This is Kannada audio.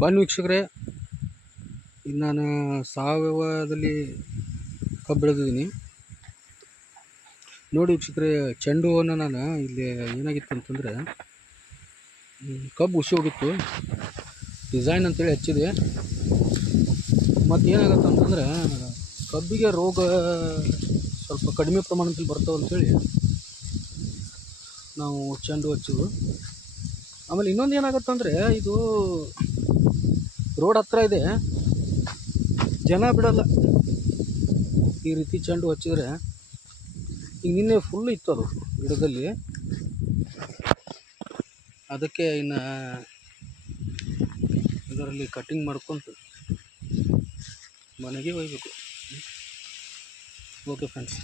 ಬನ್ನಿ ವೀಕ್ಷಕರೇ, ಇನ್ನು ನಾನು ಸಾವಯವದಲ್ಲಿ ಕಬ್ಬು ಬೆಳೆದಿದ್ದೀನಿ ನೋಡಿ ವೀಕ್ಷಕರೇ. ಚೆಂಡು ಹೂವನ್ನು ನಾನು ಇಲ್ಲಿ ಏನಾಗಿತ್ತು ಅಂತಂದರೆ, ಕಬ್ಬು ಉಸಿ ಹೋಗಿತ್ತು, ಡಿಸೈನ್ ಅಂತೇಳಿ ಹಚ್ಚಿದೆ. ಮತ್ತು ಏನಾಗುತ್ತೆ ಅಂತಂದರೆ, ಕಬ್ಬಿಗೆ ರೋಗ ಸ್ವಲ್ಪ ಕಡಿಮೆ ಪ್ರಮಾಣದಲ್ಲಿ ಬರ್ತಾವೆ ಅಂಥೇಳಿ ನಾವು ಚೆಂಡು ಹಚ್ಚಿದ್ವು. ಆಮೇಲೆ ಇನ್ನೊಂದು ಏನಾಗುತ್ತೆ ಅಂದರೆ, ಇದು ರೋಡ್ ಹತ್ರ ಇದೆ, ಜನ ಬಿಡಲ್ಲ ಈ ರೀತಿ ಚೆಂಡು ಹಚ್ಚಿದರೆ. ಈಗ ನಿನ್ನೆ ಫುಲ್ ಇತ್ತು ಅದು ಗಿಡದಲ್ಲಿ, ಅದಕ್ಕೆ ಇನ್ನು ಇದರಲ್ಲಿ ಕಟಿಂಗ್ ಮಾಡ್ಕೊಂಡು ಮನೆಗೆ ಒಯ್ಬೇಕು. Okay friends.